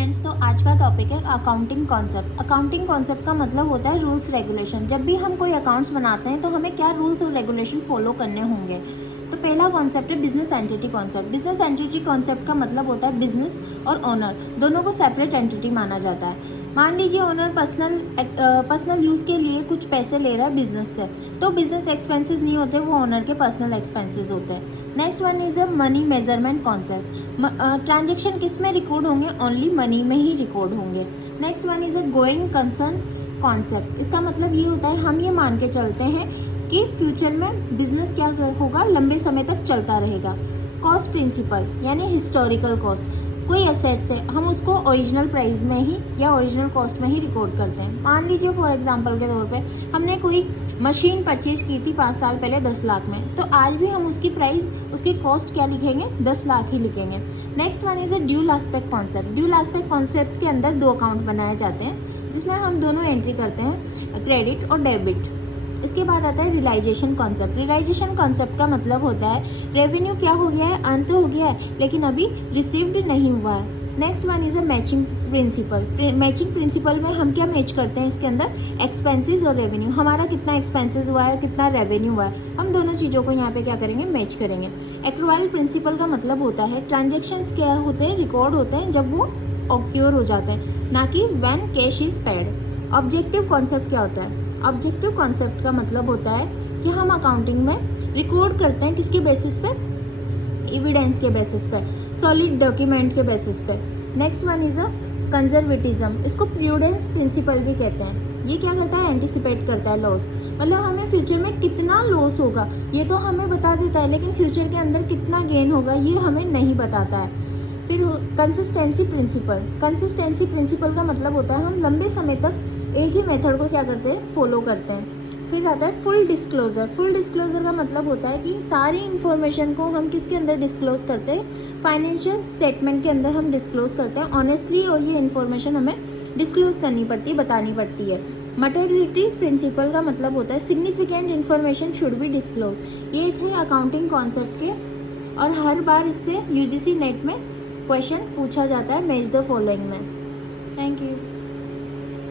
Friends, तो आज का टॉपिक है अकाउंटिंग कॉन्सेप्ट। अकाउंटिंग कॉन्सेप्ट का मतलब होता है रूल्स रेगुलेशन। जब भी हम कोई अकाउंट्स बनाते हैं तो हमें क्या रूल्स और रेगुलेशन फॉलो करने होंगे। तो पहला कॉन्सेप्ट है business entity concept. Business entity concept का मतलब होता है बिजनेस और ओनर दोनों को सेपरेट एंटिटी माना जाता है। मान लीजिए ओनर पर्सनल यूज़ के लिए कुछ पैसे ले रहा है बिजनेस से, तो बिजनेस एक्सपेंसेस नहीं होते, वो ओनर के पर्सनल एक्सपेंसेस होते हैं। Next one is a money measurement concept. Transaction किस में रिकॉर्ड होंगे? ओनली मनी में ही रिकॉर्ड होंगे। Next one is a going concern concept. इसका मतलब ये होता है हम ये मान के चलते हैं कि फ्यूचर में बिजनेस क्या होगा, लंबे समय तक चलता रहेगा। कॉस्ट प्रिंसिपल यानी हिस्टोरिकल कॉस्ट, कोई एसेट्स है हम उसको ओरिजिनल प्राइस में ही या ओरिजिनल कॉस्ट में ही रिकॉर्ड करते हैं। मान लीजिए फॉर एग्जांपल के तौर पे हमने कोई मशीन परचेज की थी 5 साल पहले 10 लाख में, तो आज भी हम उसकी प्राइस, उसकी कॉस्ट क्या लिखेंगे? 10 लाख ही लिखेंगे। Next one is a dual aspect concept. Dual aspect concept के अंदर 2 अकाउंट बनाए जाते हैं जिसमें हम दोनों एंट्री करते हैं, क्रेडिट और डेबिट। इसके बाद आता है रियलाइजेशन कॉन्सेप्ट। रियलाइजेशन कॉन्सेप्ट का मतलब होता है रेवेन्यू क्या हो गया है, अर्न तो हो गया है लेकिन अभी रिसीव्ड नहीं हुआ है। Next one is a matching principal. Matching principal में हम क्या मैच करते हैं इसके अंदर? एक्सपेंसेस और रेवेन्यू। हमारा कितना एक्सपेंसेस हुआ है, कितना रेवेन्यू हुआ है, हम दोनों चीज़ों को यहाँ पे क्या करेंगे? मैच करेंगे। एक्रुअल प्रिंसिपल का मतलब होता है ट्रांजेक्शन्स क्या होते हैं? रिकॉर्ड होते हैं जब वो ऑक्योर हो जाते हैं, ना कि when cash is paid. Objective concept क्या होता है? ऑब्जेक्टिव कॉन्सेप्ट का मतलब होता है कि हम अकाउंटिंग में रिकॉर्ड करते हैं किसके बेसिस पे? एविडेंस के बेसिस पे, सॉलिड डॉक्यूमेंट के बेसिस पे। Next one is a conservatism. इसको प्रूडेंस प्रिंसिपल भी कहते हैं। ये क्या करता है? एंटिसिपेट करता है लॉस, मतलब हमें फ्यूचर में कितना लॉस होगा ये तो हमें बता देता है, लेकिन फ्यूचर के अंदर कितना गेन होगा ये हमें नहीं बताता है। फिर कंसिस्टेंसी प्रिंसिपल। कंसिस्टेंसी प्रिंसिपल का मतलब होता है हम लंबे समय तक एक ही मेथड को क्या करते हैं? फॉलो करते हैं। फिर आता है फुल डिस्क्लोजर। फुल डिस्क्लोजर का मतलब होता है कि सारी इन्फॉर्मेशन को हम किसके अंदर डिस्क्लोज करते हैं? फाइनेंशियल स्टेटमेंट के अंदर हम डिस्क्लोज करते हैं ऑनेस्टली, और ये इन्फॉर्मेशन हमें डिस्क्लोज करनी पड़ती है, बतानी पड़ती है। मटेरियलिटी प्रिंसिपल का मतलब होता है significant information should be disclose. ये थे अकाउंटिंग कॉन्सेप्ट के, और हर बार इससे यूजीसी नेट में क्वेश्चन पूछा जाता है मैच द फॉलोइंग में। Thank you.